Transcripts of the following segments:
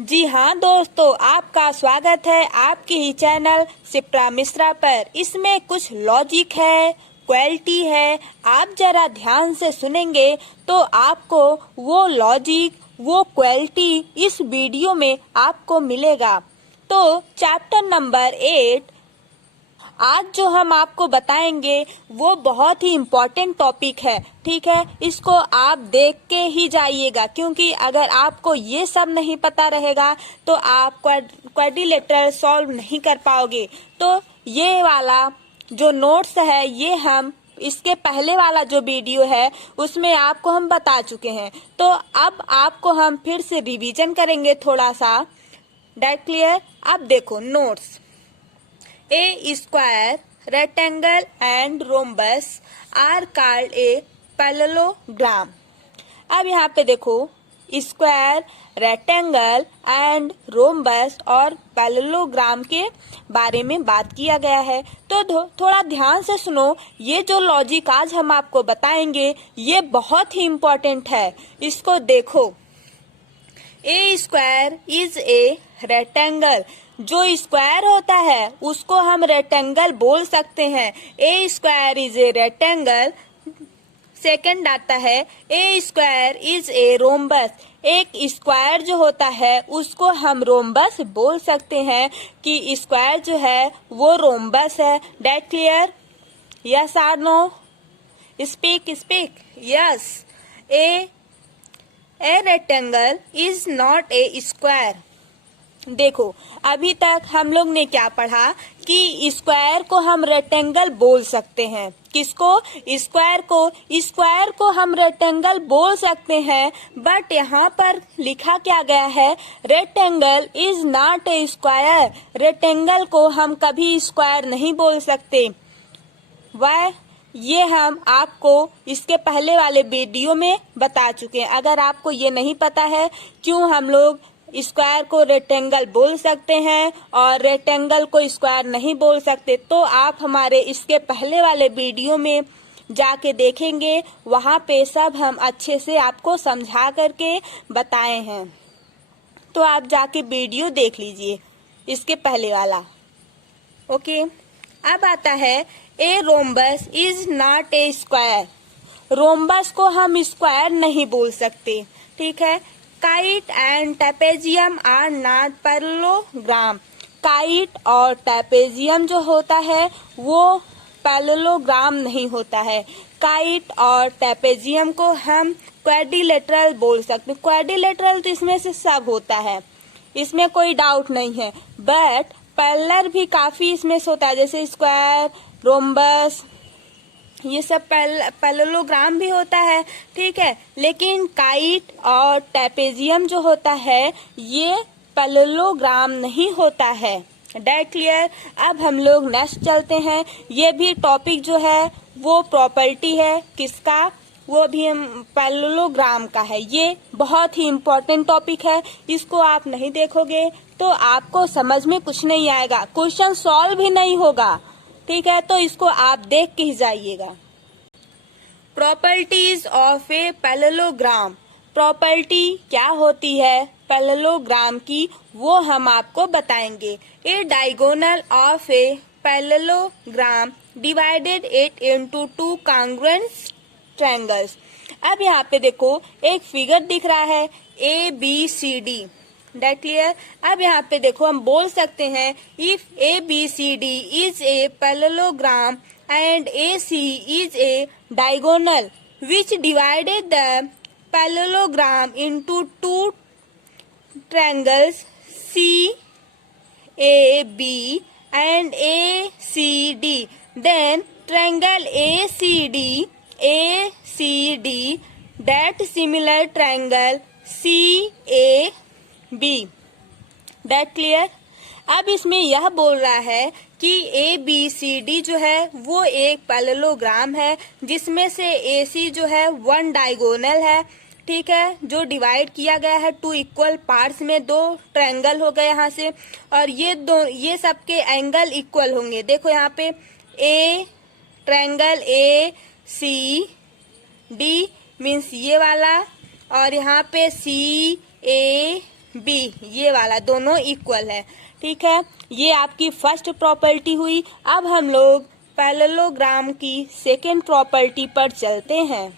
जी हाँ दोस्तों, आपका स्वागत है आपके ही चैनल शिप्रा मिश्रा पर। इसमें कुछ लॉजिक है, क्वालिटी है। आप जरा ध्यान से सुनेंगे तो आपको वो लॉजिक, वो क्वालिटी इस वीडियो में आपको मिलेगा। तो चैप्टर नंबर 8 आज जो हम आपको बताएंगे वो बहुत ही इम्पोर्टेंट टॉपिक है। ठीक है, इसको आप देख के ही जाइएगा, क्योंकि अगर आपको ये सब नहीं पता रहेगा तो आप क्वाड्रिलेटरल सॉल्व नहीं कर पाओगे। तो ये वाला जो नोट्स है ये हम इसके पहले वाला जो वीडियो है उसमें आपको हम बता चुके हैं। तो अब आपको हम फिर से रिवीजन करेंगे थोड़ा सा। That clear? अब देखो notes. A square, rectangle and rhombus are called a parallelogram। अब यहाँ पे देखो स्क्वायर, रेक्टेंगल एंड रोम्बस और पैरेललोग्राम के बारे में बात किया गया है। तो थोड़ा ध्यान से सुनो, ये जो लॉजिक आज हम आपको बताएंगे ये बहुत ही इम्पोर्टेंट है। इसको देखो, a square is a rectangle. जो स्क्वायर होता है उसको हम रेक्टेंगल बोल सकते हैं। A square is a rectangle. Second आता है a square is a rhombus. एक स्क्वायर जो होता है उसको हम रोम्बस बोल सकते हैं कि स्क्वायर जो है वो रोम्बस है। That clear? यस और no? Speak. Yes. A rectangle is not a square. देखो, अभी तक हम लोग ने क्या पढ़ा कि स्क्वायर को हम रेक्टेंगल बोल सकते हैं। किसको? स्क्वायर को हम रेक्टेंगल बोल सकते हैं, बट यहाँ पर लिखा क्या गया है? Rectangle is not a square. Rectangle को हम कभी स्क्वायर नहीं बोल सकते। वाई? ये हम आपको इसके पहले वाले वीडियो में बता चुके हैं। अगर आपको ये नहीं पता है क्यों हम लोग स्क्वायर को रेक्टेंगल बोल सकते हैं और रेक्टेंगल को स्क्वायर नहीं बोल सकते, तो आप हमारे इसके पहले वाले वीडियो में जाके देखेंगे। वहाँ पे सब हम अच्छे से आपको समझा करके बताए हैं। तो आप जाके वीडियो देख लीजिए इसके पहले वाला। ओके, अब आता है a rhombus is not a square. Rhombus को हम स्क्वायर नहीं बोल सकते। ठीक है। Kite and trapezium are not parallelogram. Kite और ट्रेपेजियम जो होता है वो पैरेललोग्राम नहीं होता है। काइट और ट्रेपेजियम को हम क्वाड्रिलेटरल बोल सकते हैं। क्वाड्रिलेटरल तो इसमें से सब होता है, इसमें कोई डाउट नहीं है, बट पैरेलल भी काफी इसमें से होता है, जैसे स्क्वायर, रोम्बस, ये सब पैरेललोग्राम भी होता है। ठीक है, लेकिन काइट और ट्रेपेजियम जो होता है ये पैरेललोग्राम नहीं होता है। That clear? अब हम लोग नेक्स्ट चलते हैं। ये भी टॉपिक जो है वो प्रॉपर्टी है। किसका? वो भी हम पैरेललोग्राम का है। ये बहुत ही इम्पोर्टेंट टॉपिक है। इसको आप नहीं देखोगे तो आपको समझ में कुछ नहीं आएगा, क्वेश्चन सॉल्व भी नहीं होगा। ठीक है, तो इसको आप देख के ही जाइएगा। Properties of a parallelogram. Property क्या होती है पैरेललोग्राम की वो हम आपको बताएंगे। A diagonal of a parallelogram divided it into two congruent triangles. अब यहाँ पे देखो एक फिगर दिख रहा है ABCD। That clear? अब यहाँ पे देखो हम बोल सकते हैं if ABCD is a parallelogram and AC is a diagonal which divided the parallelogram into two triangles CAB and ACD, then triangle ACD that similar triangle CAB। That clear? अब इसमें यह बोल रहा है कि ABCD जो है वो एक पैरेललोग्राम है जिसमें से AC जो है वन डायगोनल है। ठीक है, जो डिवाइड किया गया है टू इक्वल पार्ट्स में, दो ट्रायंगल हो गए यहाँ से, और ये सबके एंगल इक्वल होंगे। देखो यहाँ पे ए ट्रायंगल ACD मीन्स ये वाला, और यहाँ पे CAB बी, ये वाला दोनों इक्वल है। ठीक है, ये आपकी फर्स्ट प्रॉपर्टी हुई। अब हम लोग पैरेललोग्राम की सेकेंड प्रॉपर्टी पर चलते हैं।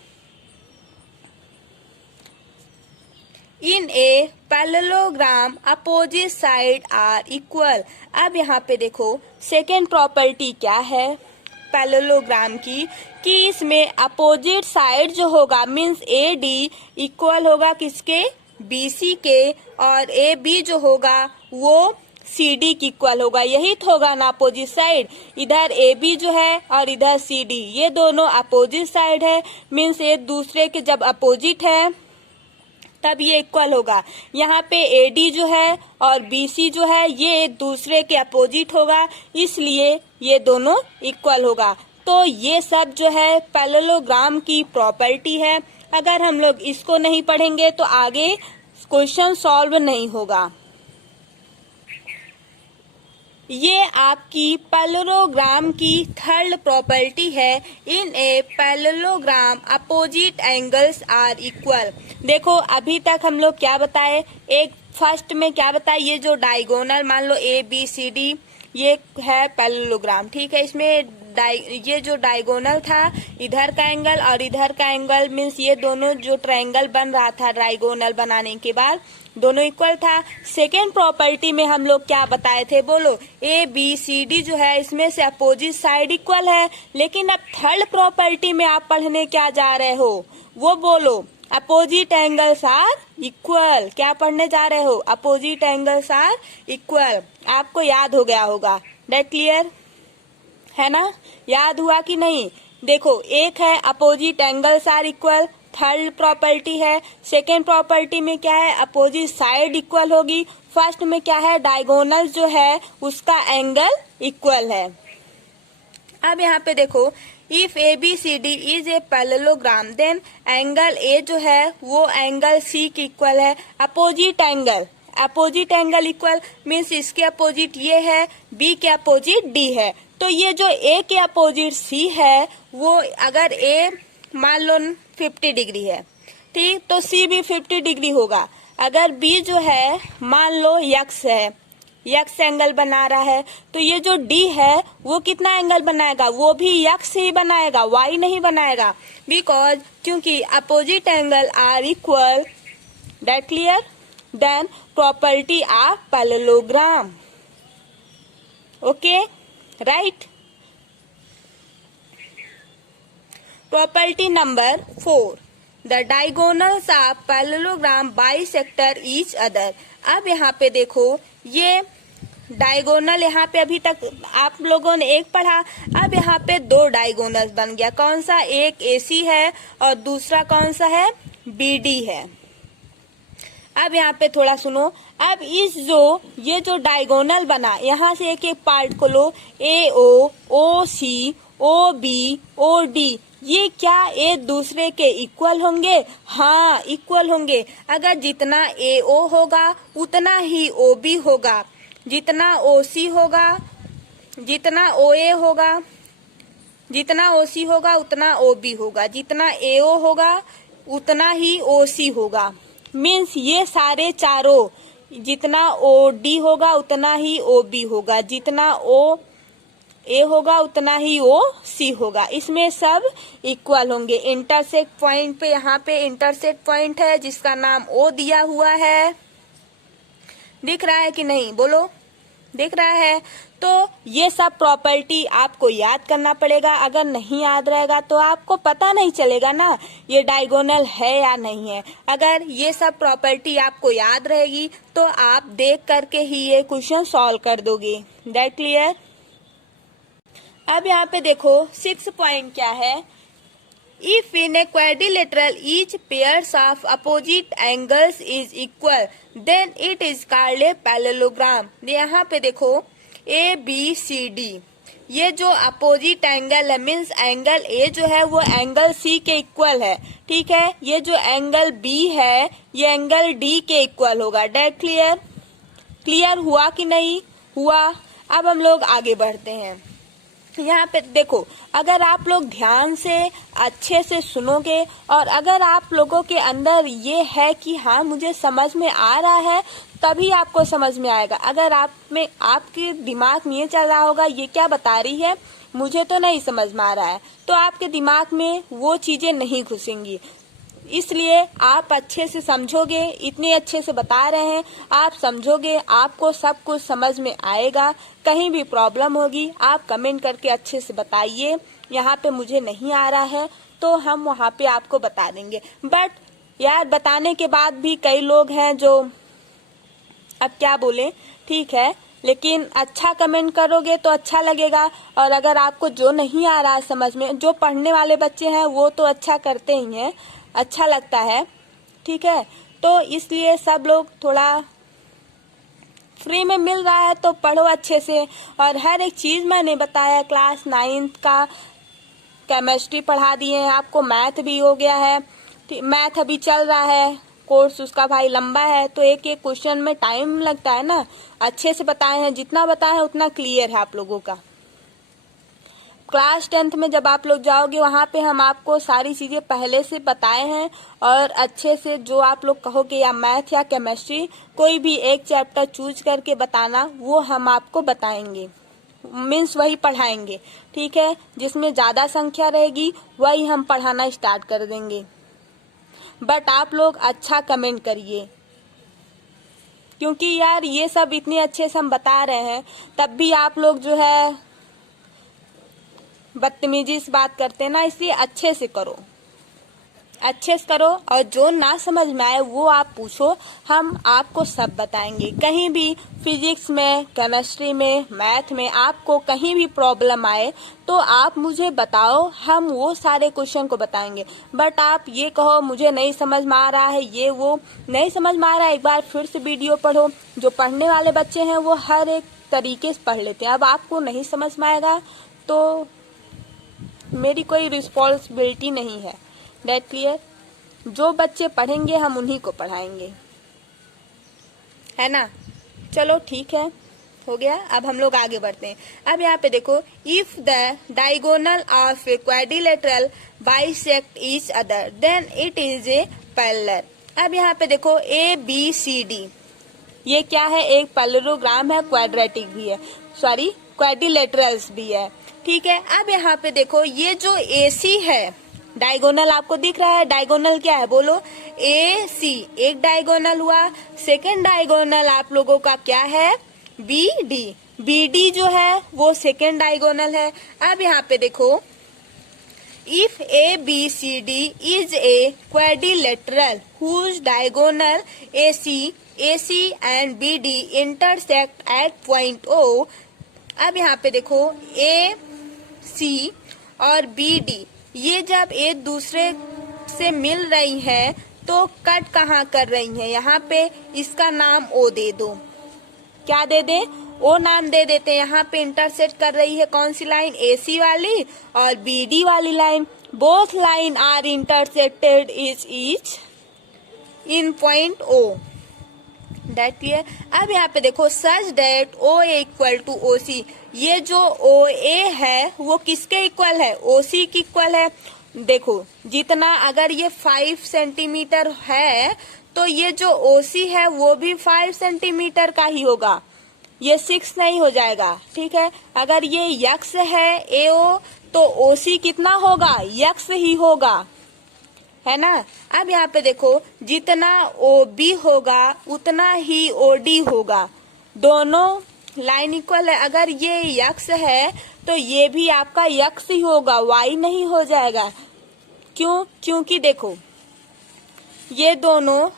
In a parallelogram opposite side are equal. अब यहाँ पे देखो सेकेंड प्रॉपर्टी क्या है पैरेललोग्राम की, कि इसमें अपोजिट साइड जो होगा मीन्स ए डी इक्वल होगा किसके, बी सी के, और ए बी जो होगा वो सी डी की इक्वल होगा। यही तो होगा ना अपोजिट साइड। इधर ए बी जो है और इधर सी डी, ये दोनों अपोजिट साइड है, मीन्स एक दूसरे के जब अपोजिट है तब ये इक्वल होगा। यहाँ पे ए डी जो है और बी सी जो है ये एक दूसरे के अपोजिट होगा, इसलिए ये दोनों इक्वल होगा। तो ये सब जो है पैरेललोग्राम की प्रॉपर्टी है। अगर हम लोग इसको नहीं पढ़ेंगे तो आगे क्वेश्चन सॉल्व नहीं होगा। ये आपकी पैरेललोग्राम की थर्ड प्रॉपर्टी है। In a parallelogram opposite angles are equal. देखो अभी तक हम लोग क्या बताए, एक फर्स्ट में क्या बताए, ये जो डायगोनल मान लो ए बी सी डी ये है पैरेललोग्राम। ठीक है, इसमें ये जो डायगोनल था इधर का एंगल और इधर का एंगल मीन्स ये दोनों जो ट्रायंगल बन रहा था डायगोनल बनाने के बाद दोनों इक्वल था। सेकेंड प्रॉपर्टी में हम लोग क्या बताए थे, बोलो, ए बी सी डी जो है इसमें से अपोजिट साइड इक्वल है। लेकिन अब थर्ड प्रॉपर्टी में आप पढ़ने क्या जा रहे हो, वो बोलो, अपोजिट एंगल्स आर इक्वल। क्या पढ़ने जा रहे हो, अपोजिट एंगल्स आर इक्वल। आपको याद हो गया होगा, दैट क्लियर है ना, याद हुआ कि नहीं। देखो एक है opposite angles are equal, third property है। सेकेंड प्रॉपर्टी में क्या है, अपोजिट साइड इक्वल होगी। फर्स्ट में क्या है, डायगोनल जो है उसका एंगल इक्वल है। अब यहाँ पे देखो, if A B C D is a parallelogram then angle A जो है वो एंगल सी की इक्वल है। अपोजिट एंगल इक्वल मीन्स इसके अपोजिट ये है, बी के अपोजिट डी है। तो ये जो ए के अपोजिट सी है वो अगर ए मान लो 50 डिग्री है, ठीक, तो सी भी 50 डिग्री होगा। अगर बी जो है मान लो यक्स है, यक्स एंगल बना रहा है, तो ये जो डी है वो कितना एंगल बनाएगा, वो भी यक्स ही बनाएगा, वाई नहीं बनाएगा। बिकॉज क्योंकि opposite angle are equal, that clear. Then property of parallelogram, okay, right. Property number 4, the diagonals of parallelogram bisector each other. अब यहाँ पे देखो ये डायगोनल, यहाँ पे अभी तक आप लोगों ने एक पढ़ा, अब यहाँ पे दो डायगोनल बन गया। कौन सा, एक AC है और दूसरा कौन सा है, BD है। अब यहाँ पे थोड़ा सुनो, अब ये जो डायगोनल बना, यहाँ से एक एक पार्ट को लो, AO, OC, OB, OD, ये क्या एक दूसरे के इक्वल होंगे, हाँ इक्वल होंगे। अगर जितना AO होगा उतना ही OB होगा, जितना OC होगा, जितना OA होगा, जितना OC होगा उतना OB होगा, जितना AO होगा उतना ही OC होगा। मीन्स ये सारे चारों, जितना OD होगा उतना ही OB होगा, जितना OA होगा उतना ही OC होगा। इसमें सब इक्वल होंगे। इंटरसेक्ट पॉइंट पे, यहाँ पे इंटरसेक्ट पॉइंट है जिसका नाम O दिया हुआ है, दिख रहा है कि नहीं, बोलो, दिख रहा है। तो ये सब प्रॉपर्टी आपको याद करना पड़ेगा। अगर नहीं याद रहेगा तो आपको पता नहीं चलेगा ना ये डायगोनल है या नहीं है। अगर ये सब प्रॉपर्टी आपको याद रहेगी तो आप देख करके ही ये क्वेश्चन सॉल्व कर दोगे, दैट क्लियर। अब यहाँ पे देखो 6 पॉइंट क्या है, if in a quadrilateral each pairs of opposite angles is equal then it is called a parallelogram. यहाँ पे देखो ABCD, ये जो अपोजिट एंगल है मीन्स एंगल A जो है वो एंगल C के इक्वल है, ठीक है। ये जो एंगल B है ये एंगल D के इक्वल होगा, डेट क्लियर। क्लियर हुआ कि नहीं हुआ। अब हम लोग आगे बढ़ते हैं। यहाँ पे देखो, अगर आप लोग ध्यान से अच्छे से सुनोगे और अगर आप लोगों के अंदर ये है कि हाँ मुझे समझ में आ रहा है, तभी आपको समझ में आएगा। अगर आप में आपके दिमाग में ये चल रहा होगा ये क्या बता रही है, मुझे तो नहीं समझ में आ रहा है, तो आपके दिमाग में वो चीजें नहीं घुसेंगी। इसलिए आप अच्छे से समझोगे, इतने अच्छे से बता रहे हैं, आप समझोगे, आपको सब कुछ समझ में आएगा। कहीं भी प्रॉब्लम होगी आप कमेंट करके अच्छे से बताइए, यहाँ पे मुझे नहीं आ रहा है तो हम वहाँ पे आपको बता देंगे। बट यार बताने के बाद भी कई लोग हैं जो अब क्या बोले, ठीक है, लेकिन अच्छा कमेंट करोगे तो अच्छा लगेगा। और अगर आपको जो नहीं आ रहा है समझ में, जो पढ़ने वाले बच्चे हैं वो तो अच्छा करते ही हैं, अच्छा लगता है, ठीक है। तो इसलिए सब लोग थोड़ा फ्री में मिल रहा है तो पढ़ो अच्छे से। और हर एक चीज मैंने बताया, क्लास 9th का केमिस्ट्री पढ़ा दिए हैं आपको, मैथ भी हो गया है, मैथ अभी चल रहा है, कोर्स उसका भाई लंबा है तो एक एक क्वेश्चन में टाइम लगता है ना। अच्छे से बताए हैं, जितना बताए हैं उतना क्लियर है आप लोगों का। क्लास 10th में जब आप लोग जाओगे वहाँ पे हम आपको सारी चीजें पहले से बताए हैं और अच्छे से जो आप लोग कहोगे या मैथ या केमिस्ट्री कोई भी एक चैप्टर चूज करके बताना, वो हम आपको बताएंगे, मीन्स वही पढ़ाएंगे, ठीक है। जिसमें ज्यादा संख्या रहेगी वही हम पढ़ाना स्टार्ट कर देंगे। बट आप लोग अच्छा कमेंट करिए, क्योंकि यार ये सब इतने अच्छे से हम बता रहे हैं तब भी आप लोग जो है बदतमीजी से बात करते हैं ना, इसलिए अच्छे से करो, अच्छे से करो। और जो ना समझ में आए वो आप पूछो, हम आपको सब बताएंगे। कहीं भी फिजिक्स में, केमिस्ट्री में, मैथ में आपको कहीं भी प्रॉब्लम आए तो आप मुझे बताओ, हम वो सारे क्वेश्चन को बताएंगे। बट आप ये कहो मुझे नहीं समझ में आ रहा है, ये वो नहीं समझ में आ रहा है, एक बार फिर से वीडियो पढ़ो। जो पढ़ने वाले बच्चे हैं वो हर एक तरीके से पढ़ लेते हैं। अब आपको नहीं समझ में आएगा तो मेरी कोई रिस्पॉन्सिबिलिटी नहीं है, दैट क्लियर। जो बच्चे पढ़ेंगे हम उन्हीं को पढ़ाएंगे, है ना। चलो ठीक है, हो गया। अब हम लोग आगे बढ़ते हैं। अब यहाँ पे देखो, if the diagonal of a quadrilateral bisect each other than it is a parallel. अब यहाँ पे देखो ABCD, ये क्या है, एक पैरेललोग्राम है, क्वाड्रेटिक भी है, सॉरी क्वाड्रिलेटरल्स भी है, ठीक है। अब यहाँ पे देखो ये जो AC है, डायगोनल आपको दिख रहा है, डायगोनल क्या है बोलो, AC, एक डायगोनल हुआ। सेकंड डायगोनल आप लोगों का क्या है, BD जो है वो सेकंड डायगोनल है। अब यहाँ पे देखो, if ABCD is a quadrilateral whose diagonal AC and BD intersect at point O। अब यहाँ पे देखो AC और BD ये जब एक दूसरे से मिल रही हैं तो कट कहाँ कर रही हैं, यहाँ पे इसका नाम O दे दो। क्या दे दे, O नाम दे देते हैं। यहाँ पे इंटरसेक्ट कर रही है कौन सी लाइन, AC वाली और BD वाली line. Both line are intersected is each in point O, that clear. अब यहाँ पे देखो, such that OA equal to OC, ये जो OA है वो किसके इक्वल है, OC की इक्वल है। देखो जितना, अगर ये 5 सेंटीमीटर है तो ये जो OC है वो भी 5 सेंटीमीटर का ही होगा, ये 6 नहीं हो जाएगा, ठीक है। अगर ये यक्स है AO तो OC कितना होगा, यक्स ही होगा, है ना। अब यहाँ पे देखो, जितना OB होगा उतना ही OD होगा, दोनों लाइन इक्वल है। अगर ये यक्स है तो ये भी आपका यक्स ही होगा, Y नहीं हो जाएगा। क्यों, क्योंकि देखो ये दोनों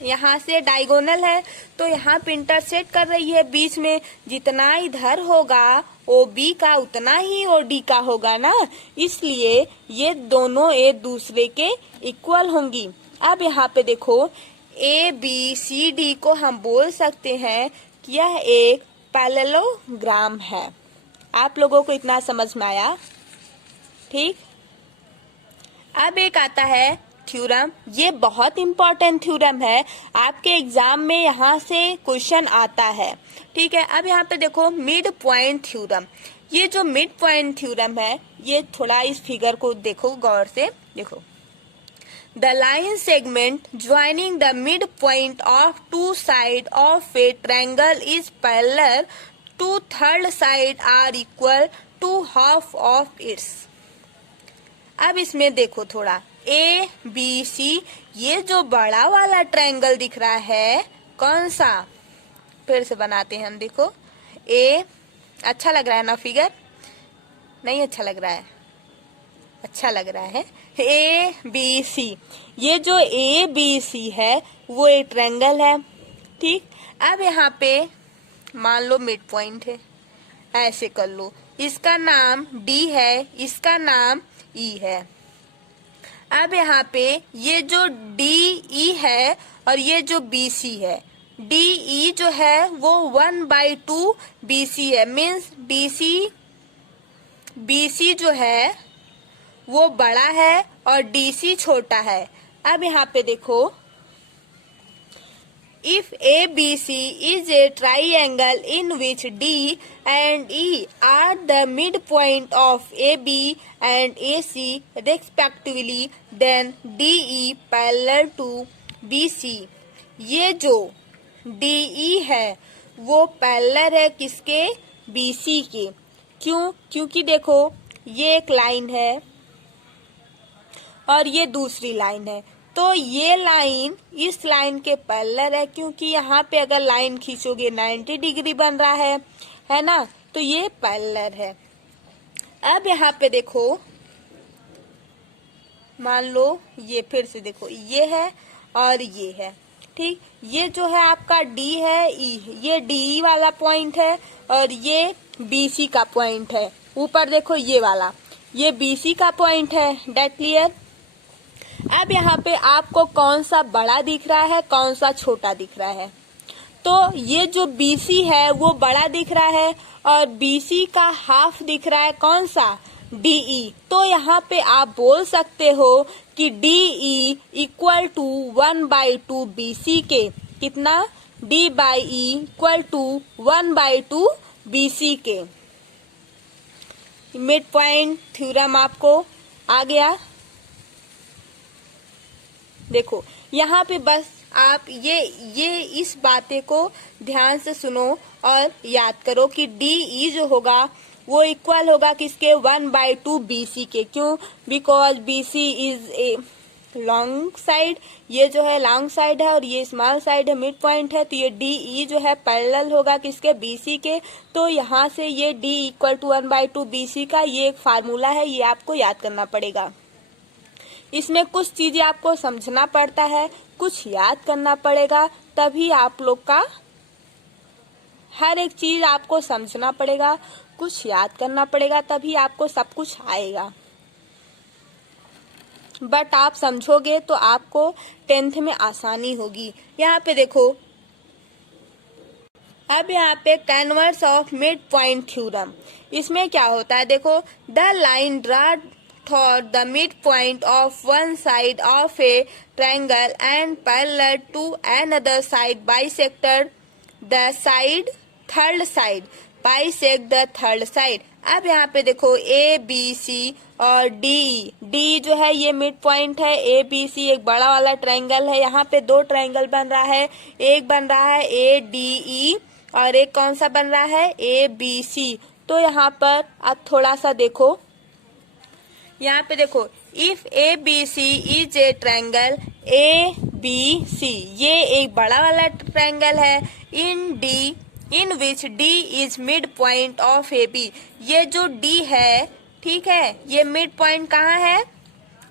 यहाँ से डायगोनल है तो यहाँ पे इंटरसेक्ट कर रही है बीच में, जितना इधर होगा OB का उतना ही OD का होगा ना, इसलिए ये दोनों एक दूसरे के इक्वल होंगी। अब यहाँ पे देखो, ABCD को हम बोल सकते हैं कि यह एक पैरेललोग्राम है। आप लोगों को इतना समझ में आया, ठीक। अब एक आता है थ्योरम, ये बहुत इंपॉर्टेंट थ्योरम है, आपके एग्जाम में यहाँ से क्वेश्चन आता है। ठीक है, अब यहाँ पे देखो मिड पॉइंट थ्योरम। ये जो मिड पॉइंट थ्योरम है, ये थोड़ा इस फिगर को देखो गौर से, देखो the line segment joining the mid point of two side of a triangle is parallel to third side are equal to half of its. अब इसमें देखो थोड़ा ए बी सी, ये जो बड़ा वाला ट्रायंगल दिख रहा है कौन सा, फिर से बनाते हैं हम। देखो ए, अच्छा लग रहा है ना फिगर, नहीं अच्छा लग रहा है, अच्छा लग रहा है। ए बी सी, ये जो ए बी सी है वो एक ट्रायंगल है। ठीक, अब यहाँ पे मान लो मिड पॉइंट है, ऐसे कर लो, इसका नाम डी है, इसका नाम ई है। अब यहाँ पे ये जो डी ई है और ये जो बी सी है, डी ई जो है वो 1/2 बी सी है, मीन्स बी सी जो है वो बड़ा है और डी सी छोटा है। अब यहाँ पे देखो, if ABC is a triangle in which D and E are the midpoint of AB and AC respectively, then DE parallel to BC। ये जो DE है वो पैरेलल है किसके, BC के। क्यों, क्योंकि देखो ये एक लाइन है और ये दूसरी लाइन है, तो ये लाइन इस लाइन के पैरेलल है, क्योंकि यहाँ पे अगर लाइन खींचोगे 90 डिग्री बन रहा है ना, तो ये पैरेलल है। अब यहाँ पे देखो, मान लो ये फिर से देखो, ये है और ये है। ठीक, ये जो है आपका डी है, ई, ये डी वाला पॉइंट है और ये बी सी का पॉइंट है। ऊपर देखो ये वाला, ये बी सी का पॉइंट है। That clear. अब यहाँ पे आपको कौन सा बड़ा दिख रहा है, कौन सा छोटा दिख रहा है, तो ये जो BC है वो बड़ा दिख रहा है और BC का हाफ दिख रहा है कौन सा, DE। तो यहाँ पे आप बोल सकते हो कि DE इक्वल टू 1/2 BC के, कितना, D/E इक्वल टू 1/2 BC के। मिड पॉइंट थ्योरम आपको आ गया। देखो यहाँ पे बस आप ये इस बातें को ध्यान से सुनो और याद करो कि DE जो होगा वो इक्वल होगा किसके, 1/2 BC के। क्यों, because BC is a long side, ये जो है लॉन्ग साइड है और ये स्मॉल साइड है, मिड पॉइंट है, तो ये DE जो है पैरेलल होगा किसके, BC के। तो यहाँ से ये D इक्वल टू 1/2 BC का ये एक फार्मूला है, ये आपको याद करना पड़ेगा। इसमें कुछ चीजें आपको समझना पड़ता है, कुछ याद करना पड़ेगा, तभी आप लोग का हर एक चीज आपको समझना पड़ेगा, कुछ याद करना पड़ेगा, तभी आपको सब कुछ आएगा। बट आप समझोगे तो आपको 10th में आसानी होगी। यहाँ पे देखो, अब यहाँ पे converse of mid point theorem, इसमें क्या होता है, देखो the line draw for the midpoint of one side of a triangle and parallel to another side bisected the side, third side bisect the third side। अब यहाँ पे देखो A B C और D जो है ये मिड पॉइंट है, A B C एक बड़ा वाला ट्रायंगल है, यहाँ पे दो ट्रायंगल बन रहा है, एक बन रहा है A D E और एक कौन सा बन रहा है, A B C। तो यहाँ पर अब थोड़ा सा देखो, यहाँ पे देखो, if ABC is a triangle ABC, ये एक बड़ा वाला ट्रायंगल है, इन विच D is mid point of AB, ये जो D है, ठीक है, ये मिड पॉइंट कहाँ है,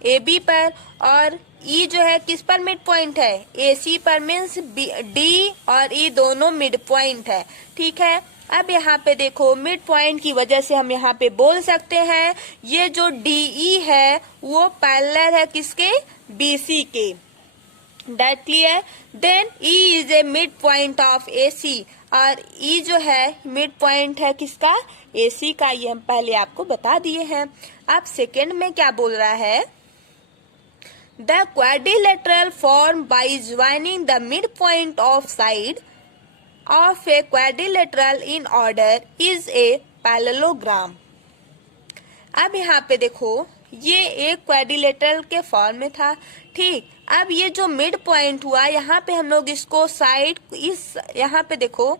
AB पर, और E जो है किस पर मिड पॉइंट है, AC पर, मीन्स D और E दोनों मिड पॉइंट है। ठीक है, अब यहाँ पे देखो मिड पॉइंट की वजह से हम यहाँ पे बोल सकते हैं ये जो DE है वो पैरेलल है किसके, BC के। That clear. Then E is a mid point of AC, और E जो है मिड पॉइंट है किसका, AC का, ये हम पहले आपको बता दिए हैं। अब सेकेंड में क्या बोल रहा है, the quadrilateral form by joining the mid point of side of a quadrilateral in order is a parallelogram. अब यहाँ पे देखो, ये एक क्वाड्रिलेटरल के फॉर्म में था, ठीक। अब ये जो मिड पॉइंट हुआ, यहाँ पे हम लोग इसको साइड, इस यहाँ पे देखो,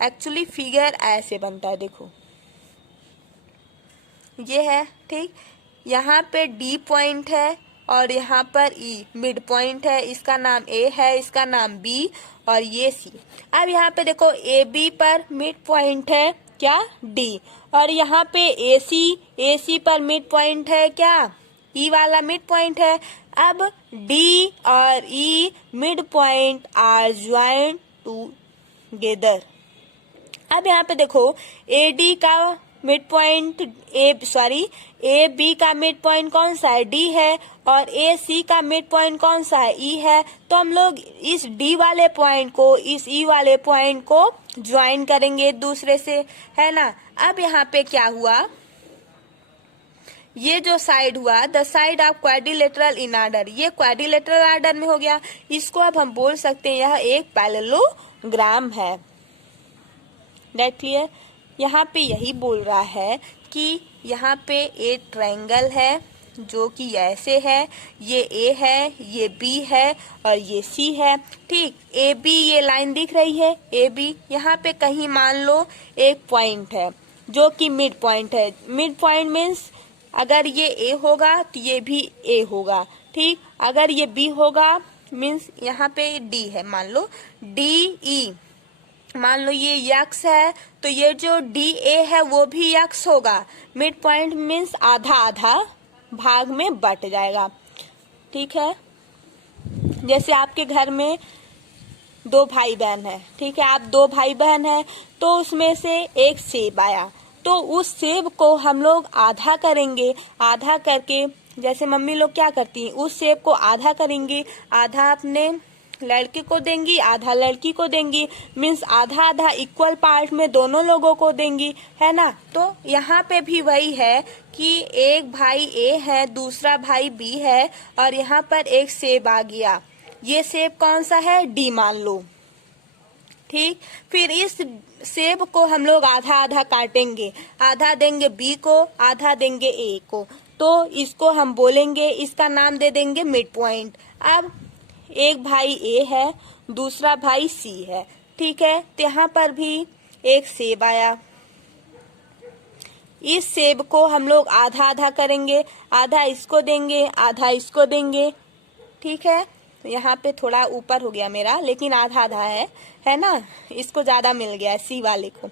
एक्चुअली फिगर ऐसे बनता है, देखो ये है, ठीक। यहाँ पे डी पॉइंट है और यहाँ पर ई मिड पॉइंट है, इसका नाम ए है, इसका नाम बी और ये सी। अब यहाँ पे देखो ए बी पर मिड पॉइंट है क्या, डी, और यहाँ पे ए सी पर मिड पॉइंट है क्या, ई वाला मिड पॉइंट है। अब डी और E mid point are joint together. अब यहाँ पे देखो ए डी का मिड पॉइंट ए बी का मिड पॉइंट कौन सा है, डी है, और ए सी का मिड पॉइंट कौन सा है, ई है। तो हम लोग इस डी वाले पॉइंट को इस ई वाले पॉइंट को ज्वाइन करेंगे एक दूसरे से, है ना। अब यहाँ पे क्या हुआ, ये जो साइड हुआ, the side of quadrilateral in order, ये क्वाड्रिलेटरल ऑर्डर में हो गया। इसको अब हम बोल सकते हैं यह एक पैरेललोग्राम है। That clear. यहाँ पे यही बोल रहा है कि यहाँ पे एक ट्रायंगल है जो कि ऐसे है, ये ए है, ये बी है और ये सी है, ठीक। ए बी ये लाइन दिख रही है, ए बी, यहाँ पे कहीं मान लो एक पॉइंट है जो कि मिड पॉइंट है। मिड पॉइंट मीन्स अगर ये ए होगा तो ये भी ए होगा, ठीक। अगर ये बी होगा मीन्स यहाँ पे डी है, मान लो डी ई, मान लो ये यक्स है तो ये जो डी ए है वो भी यक्स होगा। मिड पॉइंट मीन्स आधा आधा भाग में बट जाएगा, ठीक है। जैसे आपके घर में दो भाई बहन है, ठीक है, आप दो भाई बहन है, तो उसमें से एक सेब आया, तो उस सेब को हम लोग आधा करेंगे, आधा करके, जैसे मम्मी लोग क्या करती हैं, उस सेब को आधा करेंगे, आधा अपने लड़के को देंगी, आधा लड़की को देंगी, मीन्स आधा आधा इक्वल पार्ट में दोनों लोगों को देंगी, है ना। तो यहाँ पे भी वही है कि एक भाई ए है, दूसरा भाई बी है, और यहाँ पर एक सेब आ गया, ये सेब कौन सा है, डी मान लो, ठीक। फिर इस सेब को हम लोग आधा आधा काटेंगे, आधा देंगे बी को, आधा देंगे ए को, तो इसको हम बोलेंगे, इसका नाम दे देंगे मिड पॉइंट। अब एक भाई ए है, दूसरा भाई सी है, ठीक है। तो यहाँ पर भी एक सेब आया, इस सेब को हम लोग आधा आधा करेंगे, आधा इसको देंगे, आधा इसको देंगे, ठीक है। यहाँ पे थोड़ा ऊपर हो गया मेरा, लेकिन आधा आधा है ना, इसको ज्यादा मिल गया सी वाले को,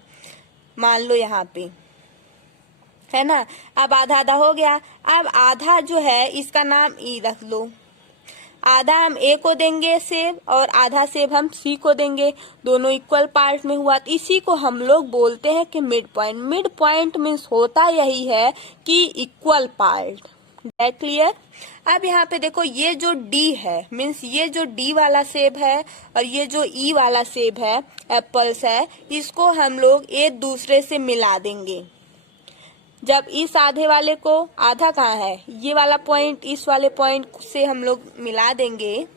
मान लो यहाँ पे, है ना। अब आधा आधा हो गया। अब आधा जो है इसका नाम ई रख लो, आधा हम ए को देंगे सेब और आधा सेब हम सी को देंगे, दोनों इक्वल पार्ट में हुआ, तो इसी को हम लोग बोलते हैं कि mid point. Mid point means होता यही है कि इक्वल पार्ट। That clear. अब यहाँ पे देखो, ये जो डी है मीन्स ये जो डी वाला सेब है और ये जो ई वाला सेब है, एप्पल्स है, इसको हम लोग एक दूसरे से मिला देंगे। जब इस आधे वाले को, आधा कहाँ है, ये वाला पॉइंट इस वाले पॉइंट से हम लोग मिला देंगे,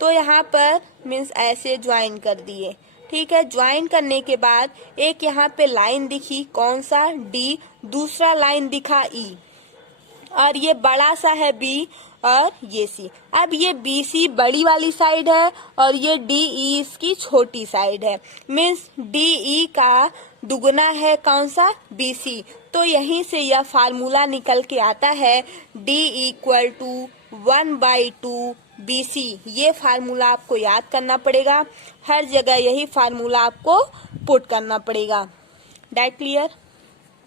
तो यहाँ पर मीन्स ऐसे ज्वाइन कर दिए, ठीक है। ज्वाइन करने के बाद एक यहाँ पे लाइन दिखी, कौन सा, डी, दूसरा लाइन दिखा ई, और ये बड़ा सा है बी और ये सी। अब ये बी सी बड़ी वाली साइड है और ये डी ई इसकी छोटी साइड है, मीन्स डी ई का दुगुना है कौन सा, बी सी। तो यहीं से यह फार्मूला निकल के आता है, डी इक्वल टू 1/2 BC। ये फार्मूला आपको याद करना पड़ेगा, हर जगह यही फार्मूला आपको पुट करना पड़ेगा। That clear.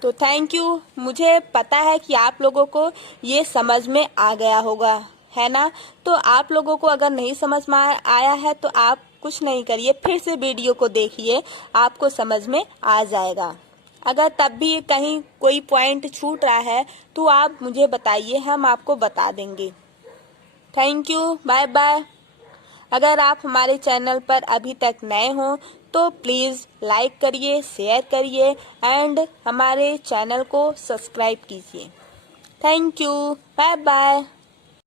तो थैंक यू। मुझे पता है कि आप लोगों को ये समझ में आ गया होगा, है ना। तो आप लोगों को अगर नहीं समझ में आया है तो आप कुछ नहीं करिए, फिर से वीडियो को देखिए, आपको समझ में आ जाएगा। अगर तब भी कहीं कोई पॉइंट छूट रहा है तो आप मुझे बताइए, हम आपको बता देंगे। Thank you, bye bye. अगर आप हमारे चैनल पर अभी तक नए हों तो प्लीज़ लाइक करिए, शेयर करिए एंड हमारे चैनल को सब्सक्राइब कीजिए। Thank you, bye bye.